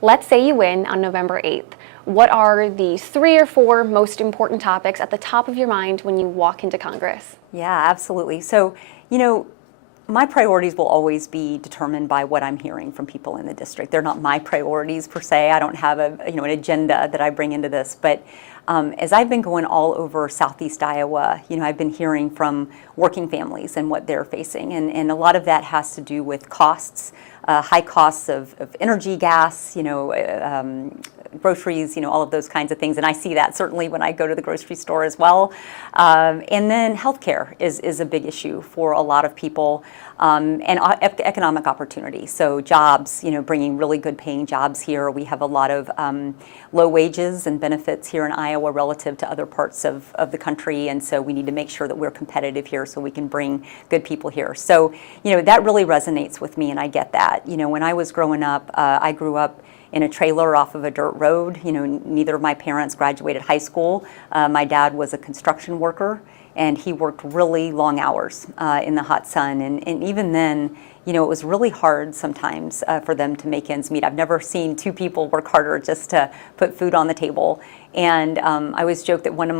Let's say you win on November 8th. What are the 3 or 4 most important topics at the top of your mind when you walk into Congress? Yeah, absolutely. So, my priorities will always be determined by what I'm hearing from people in the district. They're not my priorities per se. I don't have an agenda that I bring into this. But as I've been going all over Southeast Iowa, I've been hearing from working families and what they're facing. And a lot of that has to do with costs, high costs of energy, gas, groceries, all of those kinds of things. And I see that certainly when I go to the grocery store as well. And then healthcare is a big issue for a lot of people, and economic opportunity. So jobs, bringing really good paying jobs here. We have a lot of low wages and benefits here in Iowa relative to other parts of the country. And so we need to make sure that we're competitive here so we can bring good people here. So, that really resonates with me, and I get that. When I was growing up, I grew up in a trailer off of a dirt road. Neither of my parents graduated high school. My dad was a construction worker, and he worked really long hours in the hot sun. And even then, it was really hard sometimes for them to make ends meet. I've never seen 2 people work harder just to put food on the table. And I always joke that one of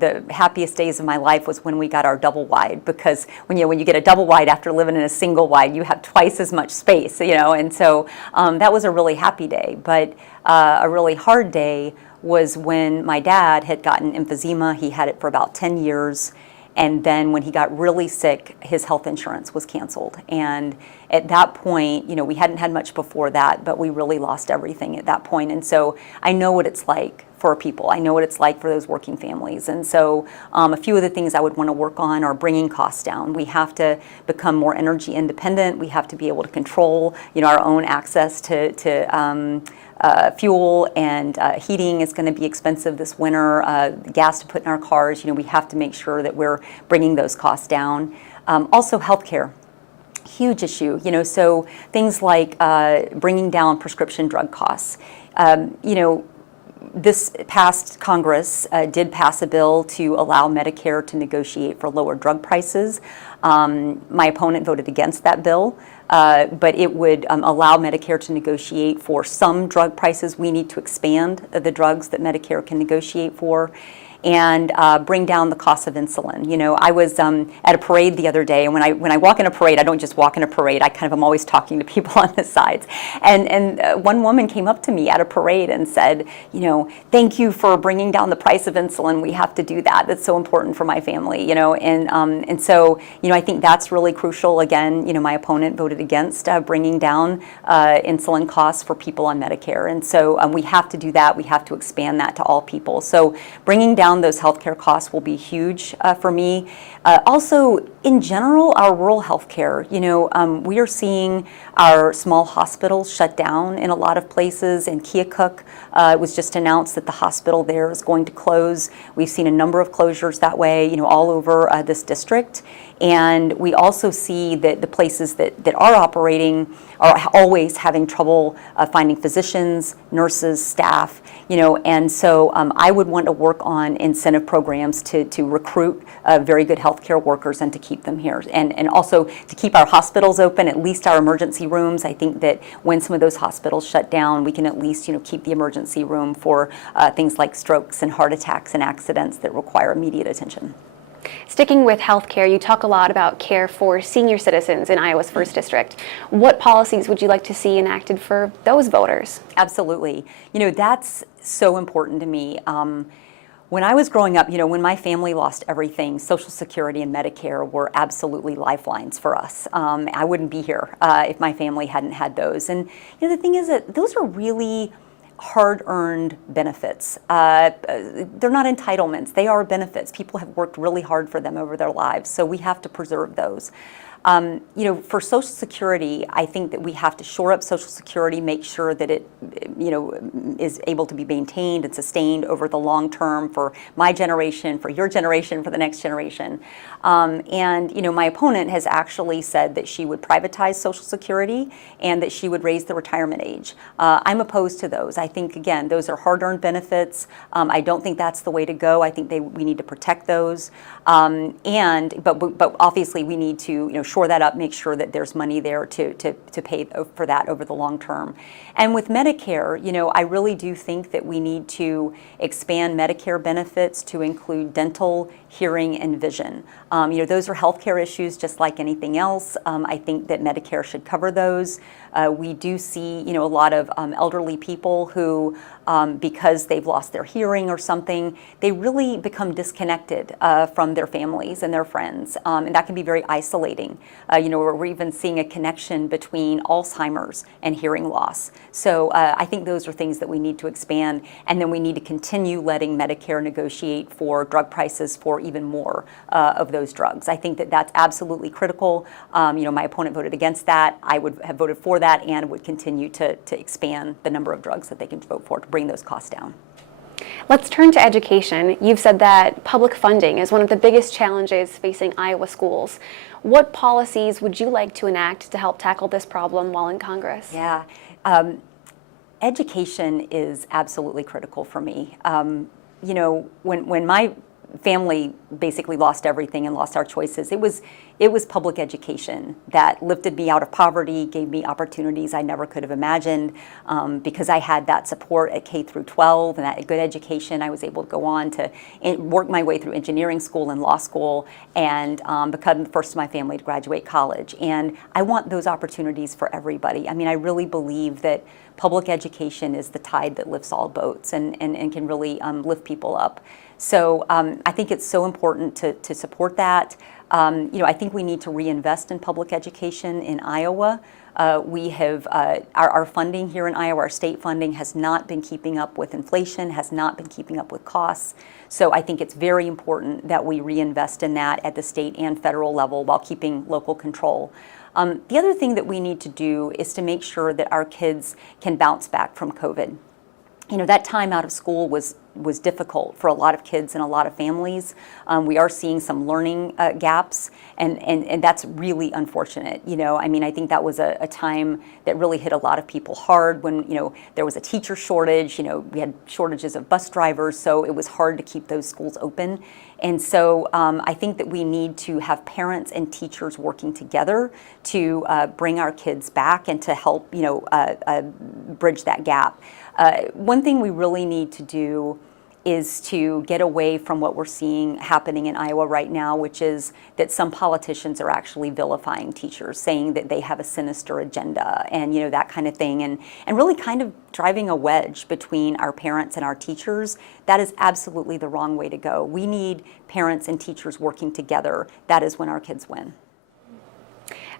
the happiest days of my life was when we got our double wide, because when you get a double wide after living in a single wide, you have twice as much space, and so that was a really happy day. But a really hard day was when my dad had gotten emphysema. He had it for about 10 years. And then when he got really sick, his health insurance was canceled. And at that point, we hadn't had much before that, but we really lost everything at that point. And so I know what it's like for people. I know what it's like for those working families. And so a few of the things I would want to work on are bringing costs down. We have to become more energy independent. We have to be able to control, our own access to fuel, and heating is going to be expensive this winter. Gas to put in our cars. We have to make sure that we're bringing those costs down. Also, healthcare. Huge issue, so things like bringing down prescription drug costs. This past Congress did pass a bill to allow Medicare to negotiate for lower drug prices. My opponent voted against that bill, but it would allow Medicare to negotiate for some drug prices. We need to expand the drugs that Medicare can negotiate for, and bring down the cost of insulin. I was at a parade the other day, and when I walk in a parade, I don't just walk in a parade. I kind of am always talking to people on the sides. And one woman came up to me at a parade and said, thank you for bringing down the price of insulin. We have to do that. That's so important for my family. And so I think that's really crucial. Again, my opponent voted against bringing down insulin costs for people on Medicare, and so we have to do that. We have to expand that to all people. So bringing down those healthcare costs will be huge for me. Also, in general, our rural healthcare, we are seeing our small hospitals shut down in a lot of places. In Keokuk, it was just announced that the hospital there is going to close. We've seen a number of closures that way, all over this district. And we also see that the places that are operating are always having trouble finding physicians, nurses, staff, and so I would want to work on incentive programs to recruit very good healthcare workers and to keep them here, and also to keep our hospitals open, at least our emergency rooms. I think that when some of those hospitals shut down, we can at least keep the emergency room for things like strokes and heart attacks and accidents that require immediate attention. Sticking with healthcare, you talk a lot about care for senior citizens in Iowa's 1st District. What policies would you like to see enacted for those voters? Absolutely. That's so important to me. When I was growing up, when my family lost everything, Social Security and Medicare were absolutely lifelines for us. I wouldn't be here if my family hadn't had those. And the thing is that those are really hard-earned benefits. They're not entitlements. They are benefits. People have worked really hard for them over their lives, so we have to preserve those. For Social Security, I think that we have to shore up Social Security, make sure that it, is able to be maintained and sustained over the long term for my generation, for your generation, for the next generation. My opponent has actually said that she would privatize Social Security and that she would raise the retirement age. I'm opposed to those. I think, again, those are hard-earned benefits. I don't think that's the way to go. I think we need to protect those. But obviously we need to, shore that up, make sure that there's money there to pay for that over the long term. And with Medicare, I really do think that we need to expand Medicare benefits to include dental, hearing, and vision. Those are healthcare issues just like anything else. I think that Medicare should cover those. We do see, a lot of elderly people who, because they've lost their hearing or something, they really become disconnected from their families and their friends, and that can be very isolating. We're even seeing a connection between Alzheimer's and hearing loss. So I think those are things that we need to expand, and then we need to continue letting Medicare negotiate for drug prices for even more of those drugs. I think that that's absolutely critical. My opponent voted against that. I would have voted for that and would continue to expand the number of drugs that they can vote for to bring those costs down. Let's turn to education. You've said that public funding is one of the biggest challenges facing Iowa schools. What policies would you like to enact to help tackle this problem while in Congress? Yeah, education is absolutely critical for me. When my family basically lost everything and lost our choices, it was public education that lifted me out of poverty, gave me opportunities I never could have imagined. Because I had that support at K through 12 and that good education, I was able to go on to work my way through engineering school and law school and become the first of my family to graduate college. And I want those opportunities for everybody. I mean, I really believe that public education is the tide that lifts all boats and can really lift people up. So I think it's so important to support that. I think we need to reinvest in public education in Iowa. We have our funding here in Iowa, our state funding has not been keeping up with inflation, has not been keeping up with costs. So I think it's very important that we reinvest in that at the state and federal level while keeping local control. The other thing that we need to do is to make sure that our kids can bounce back from COVID. That time out of school was difficult for a lot of kids and a lot of families. We are seeing some learning gaps, and that's really unfortunate. I think that was a time that really hit a lot of people hard when, there was a teacher shortage, we had shortages of bus drivers, so it was hard to keep those schools open. And so I think that we need to have parents and teachers working together to bring our kids back and to help, bridge that gap. One thing we really need to do is to get away from what we're seeing happening in Iowa right now, which is that some politicians are actually vilifying teachers, saying that they have a sinister agenda and that kind of thing, and really kind of driving a wedge between our parents and our teachers. That is absolutely the wrong way to go. We need parents and teachers working together. That is when our kids win.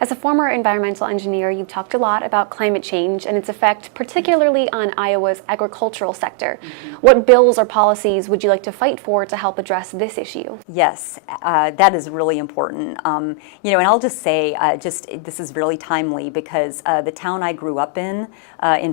As a former environmental engineer, you've talked a lot about climate change and its effect, particularly on Iowa's agricultural sector. Mm-hmm. What bills or policies would you like to fight for to help address this issue? Yes, that is really important. And I'll just say, this is really timely because the town I grew up in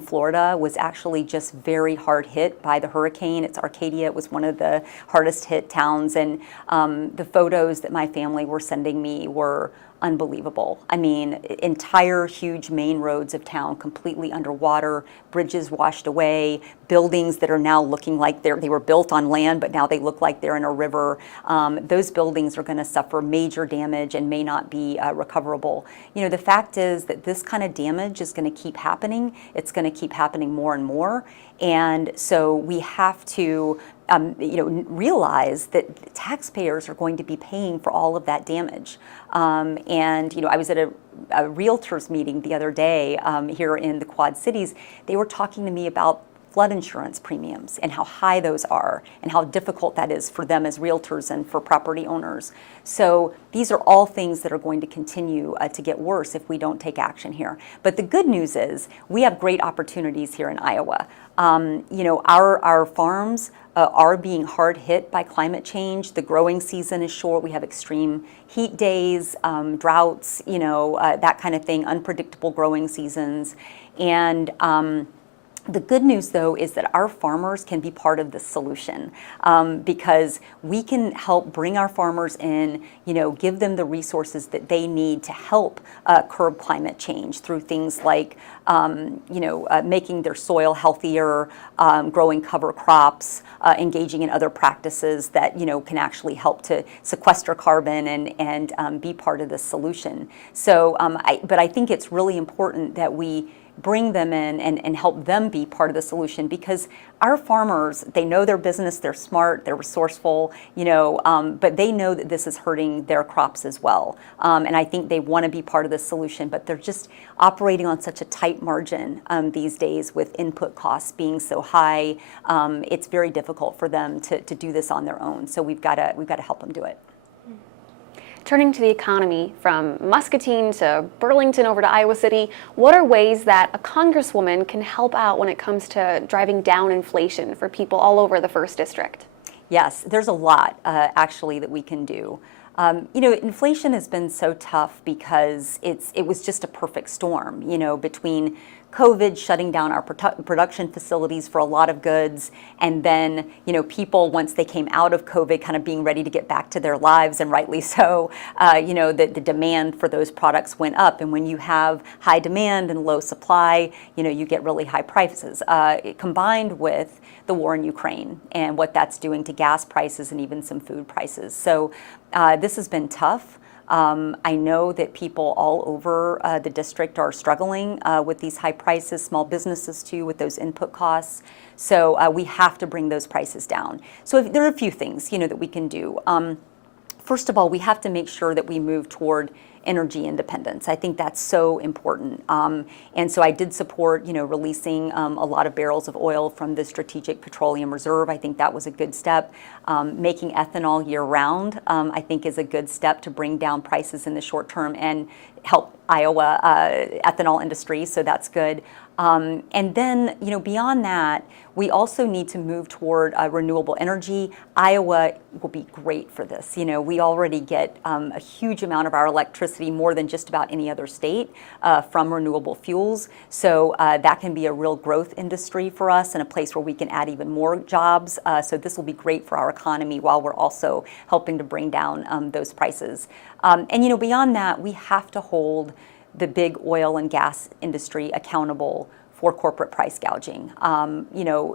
Florida, was actually just very hard hit by the hurricane. It's Arcadia. It was one of the hardest hit towns, and the photos that my family were sending me were unbelievable. I mean, entire huge main roads of town completely underwater, bridges washed away, buildings that are now looking like they were built on land, but now they look like they're in a river. Those buildings are going to suffer major damage and may not be recoverable. The fact is that this kind of damage is going to keep happening. It's going to keep happening more and more. And so we have to realize that taxpayers are going to be paying for all of that damage. I was at a realtors meeting the other day here in the Quad Cities. They were talking to me about flood insurance premiums and how high those are and how difficult that is for them as realtors and for property owners. So these are all things that are going to continue to get worse if we don't take action here. But the good news is we have great opportunities here in Iowa. Our farms are being hard hit by climate change. The growing season is short. We have extreme heat days, droughts, that kind of thing, unpredictable growing seasons. And The good news, though, is that our farmers can be part of the solution, because we can help bring our farmers in, give them the resources that they need to help curb climate change through things like, making their soil healthier, growing cover crops, engaging in other practices that, can actually help to sequester carbon and be part of the solution. So, but I think it's really important that we bring them in and help them be part of the solution, because our farmers, they know their business, they're smart, they're resourceful, but they know that this is hurting their crops as well. And I think they want to be part of the solution, but they're just operating on such a tight margin these days with input costs being so high. It's very difficult for them to do this on their own. So we've got to help them do it. Turning to the economy, from Muscatine to Burlington over to Iowa City, what are ways that a congresswoman can help out when it comes to driving down inflation for people all over the 1st District? Yes, there's a lot actually that we can do. Inflation has been so tough because it was just a perfect storm, between COVID shutting down our production facilities for a lot of goods, and then, people, once they came out of COVID, kind of being ready to get back to their lives, and rightly so, the demand for those products went up. And when you have high demand and low supply, you get really high prices, combined with the war in Ukraine and what that's doing to gas prices and even some food prices. So this has been tough. I know that people all over the district are struggling with these high prices, small businesses too, with those input costs. So we have to bring those prices down. So there are a few things, that we can do. First of all, we have to make sure that we move toward energy independence. I think that's so important. And so I did support, releasing a lot of barrels of oil from the Strategic Petroleum Reserve. I think that was a good step. Making ethanol year-round, I think, is a good step to bring down prices in the short term and help Iowa ethanol industry, so that's good. And then, beyond that, we also need to move toward renewable energy. Iowa will be great for this. We already get a huge amount of our electricity, more than just about any other state, from renewable fuels. So that can be a real growth industry for us, and a place where we can add even more jobs. So this will be great for our economy, while we're also helping to bring down those prices. And beyond that, we have to hold the big oil and gas industry accountable for corporate price gouging.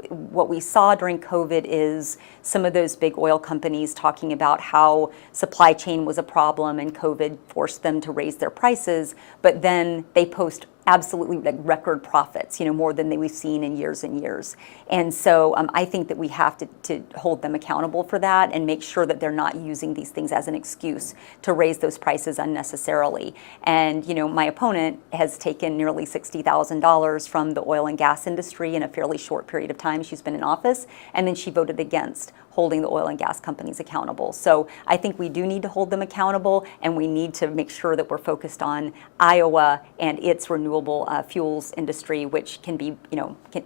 What we saw during COVID is some of those big oil companies talking about how supply chain was a problem and COVID forced them to raise their prices, but then they post absolutely record profits, more than we've seen in years and years. And so I think that we have to hold them accountable for that and make sure that they're not using these things as an excuse to raise those prices unnecessarily. And, my opponent has taken nearly $60,000 from the oil and gas industry in a fairly short period of time she's been in office, and then she voted against holding the oil and gas companies accountable. So I think we do need to hold them accountable, and we need to make sure that we're focused on Iowa and its renewable fuels industry, which can be,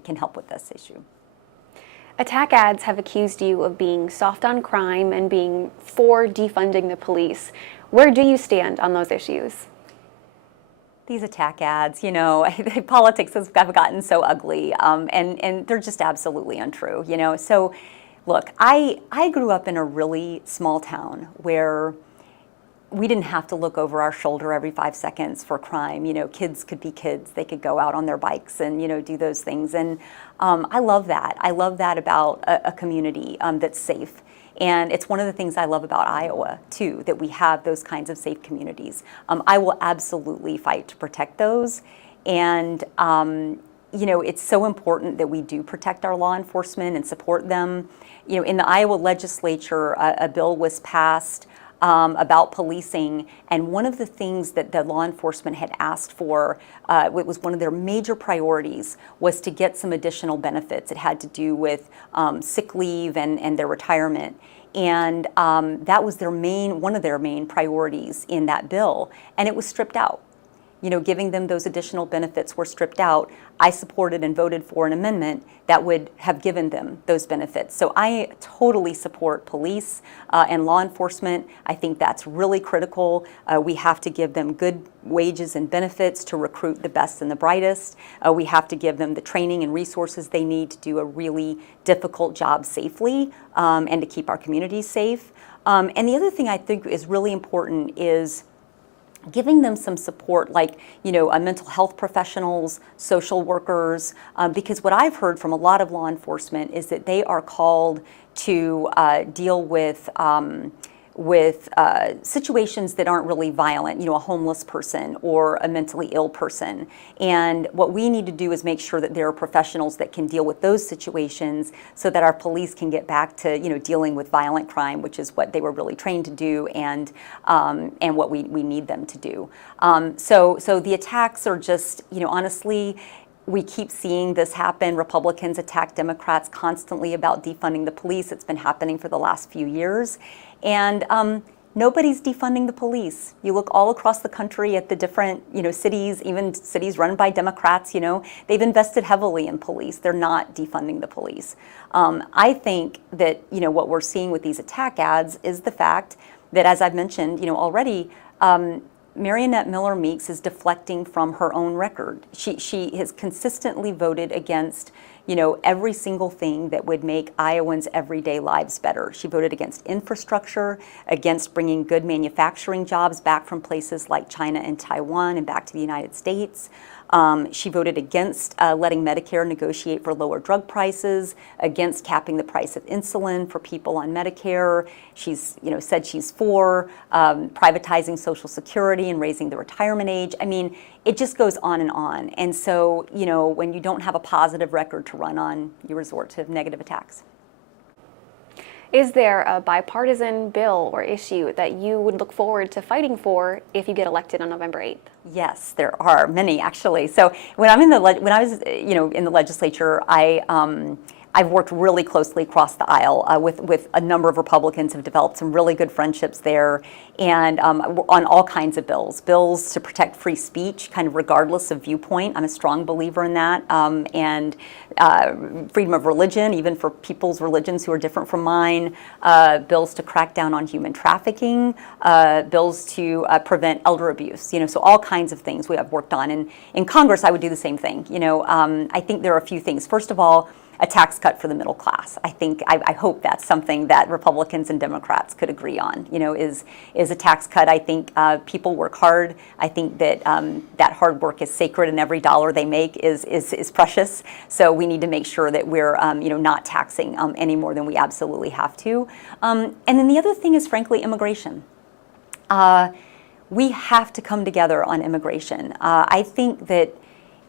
can help with this issue. Attack ads have accused you of being soft on crime and being for defunding the police. Where do you stand on those issues? These attack ads, politics have gotten so ugly, and they're just absolutely untrue, So look, I grew up in a really small town where we didn't have to look over our shoulder every 5 seconds for crime. Kids could be kids. They could go out on their bikes and, do those things. And I love that. I love that about a community that's safe. And it's one of the things I love about Iowa, too, that we have those kinds of safe communities. I will absolutely fight to protect those. And, it's so important that we do protect our law enforcement and support them. In the Iowa legislature, a bill was passed about policing, and one of the things that the law enforcement had asked for, it was one of their major priorities, was to get some additional benefits. It had to do with sick leave and their retirement. And that was one of their main priorities in that bill, and it was stripped out. giving them those additional benefits were stripped out, I supported and voted for an amendment that would have given them those benefits. So I totally support police and law enforcement. I think that's really critical. We have to give them good wages and benefits to recruit the best and the brightest. We have to give them the training and resources they need to do a really difficult job safely and to keep our communities safe. And the other thing I think is really important is giving them some support, like, mental health professionals, social workers, because what I've heard from a lot of law enforcement is that they are called to deal with situations that aren't really violent, a homeless person or a mentally ill person. And what we need to do is make sure that there are professionals that can deal with those situations so that our police can get back to, dealing with violent crime, which is what they were really trained to do and what we need them to do. So the attacks are just, honestly, we keep seeing this happen. Republicans attack Democrats constantly about defunding the police. It's been happening for the last few years. And nobody's defunding the police. You look all across the country at the different, cities, even cities run by Democrats, they've invested heavily in police. They're not defunding the police. I think that, what we're seeing with these attack ads is the fact that, as I've mentioned, already, Mariannette Miller-Meeks is deflecting from her own record. She has consistently voted against, every single thing that would make Iowans' everyday lives better. She voted against infrastructure, against bringing good manufacturing jobs back from places like China and Taiwan and back to the United States. She voted against letting Medicare negotiate for lower drug prices, against capping the price of insulin for people on Medicare. She's, said she's for privatizing Social Security and raising the retirement age. I mean, it just goes on and on. And so, when you don't have a positive record to run on, you resort to negative attacks. Is there a bipartisan bill or issue that you would look forward to fighting for if you get elected on November 8th? Yes, there are many, actually. So when I was in the legislature, I've worked really closely across the aisle with a number of Republicans, have developed some really good friendships there, and on all kinds of bills to protect free speech, kind of regardless of viewpoint. I'm a strong believer in that, and freedom of religion, even for people's religions who are different from mine, bills to crack down on human trafficking, bills to prevent elder abuse, so all kinds of things we have worked on. And in Congress, I would do the same thing. I think there are a few things. First of all, a tax cut for the middle class. I hope that's something that Republicans and Democrats could agree on, is a tax cut. I think people work hard. I think that that hard work is sacred, and every dollar they make is precious. So we need to make sure that we're, not taxing any more than we absolutely have to. And then the other thing is, frankly, immigration. We have to come together on immigration. I think that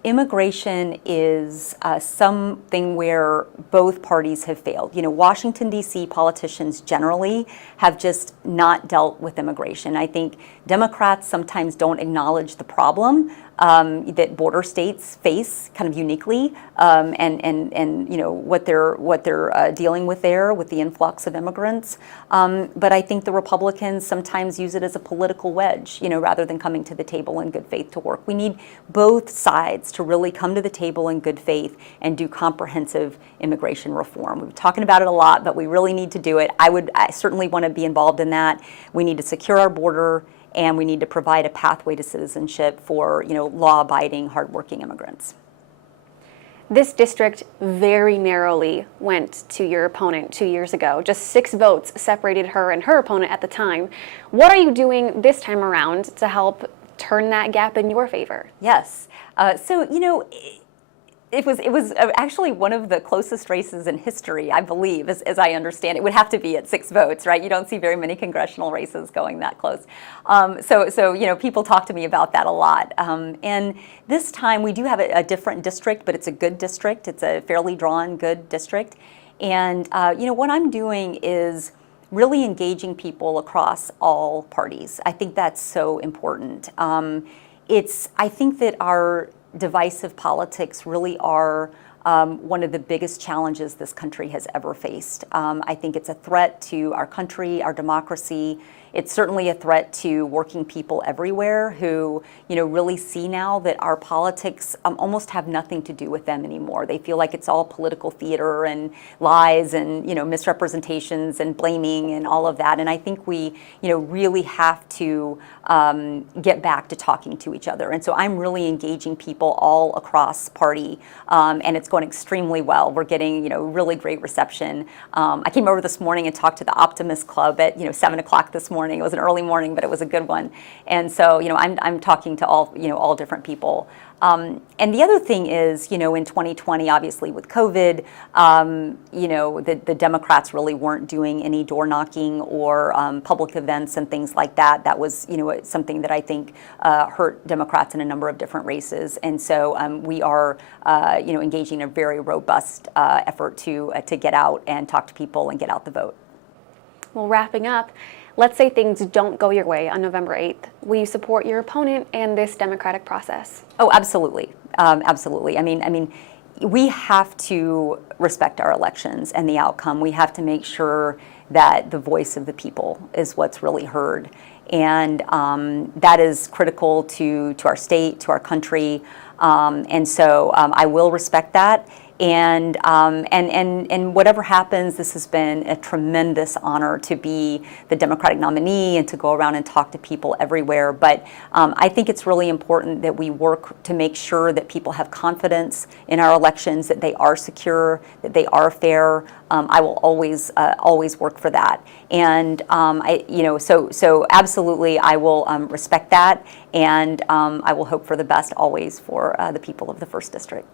immigration is something where both parties have failed. Washington, D.C. politicians generally have just not dealt with immigration. I think Democrats sometimes don't acknowledge the problem that border states face kind of uniquely, and what they're dealing with there with the influx of immigrants. But I think the Republicans sometimes use it as a political wedge, rather than coming to the table in good faith to work. We need both sides to really come to the table in good faith and do comprehensive immigration reform. We've been talking about it a lot, but we really need to do it. I certainly want to be involved in that. We need to secure our border, and we need to provide a pathway to citizenship for, law-abiding, hardworking immigrants. This district very narrowly went to your opponent 2 years ago. Just 6 votes separated her and her opponent at the time. What are you doing this time around to help turn that gap in your favor? Yes. It was actually one of the closest races in history, I believe, as I understand. It would have to be at 6 votes, right? You don't see very many congressional races going that close. So people talk to me about that a lot. And this time we do have a different district, but it's a good district. It's a fairly drawn, good district. And what I'm doing is really engaging people across all parties. I think that's so important. I think that our divisive politics really are one of the biggest challenges this country has ever faced. I think it's a threat to our country, our democracy, it's certainly a threat to working people everywhere who, really see now that our politics almost have nothing to do with them anymore. They feel like it's all political theater and lies and, misrepresentations and blaming and all of that. And I think we, really have to get back to talking to each other. And so I'm really engaging people all across party, and it's going extremely well. We're getting, really great reception. I came over this morning and talked to the Optimist Club at 7 o'clock this morning. It was an early morning, but it was a good one. And so I'm talking to all different people. And the other thing is, in 2020, obviously with COVID, the Democrats really weren't doing any door knocking or public events and things like that. That was, something that I think hurt Democrats in a number of different races. And so we are, engaging in a very robust effort to get out and talk to people and get out the vote. Well, wrapping up, let's say things don't go your way on November 8th. Will you support your opponent and this democratic process? Oh, absolutely. Absolutely. I mean, we have to respect our elections and the outcome. We have to make sure that the voice of the people is what's really heard. And that is critical to our state, to our country. And so I will respect that. And whatever happens, this has been a tremendous honor to be the Democratic nominee and to go around and talk to people everywhere. But I think it's really important that we work to make sure that people have confidence in our elections, that they are secure, that they are fair. I will always work for that. And so absolutely, I will respect that, and I will hope for the best always for the people of the 1st District.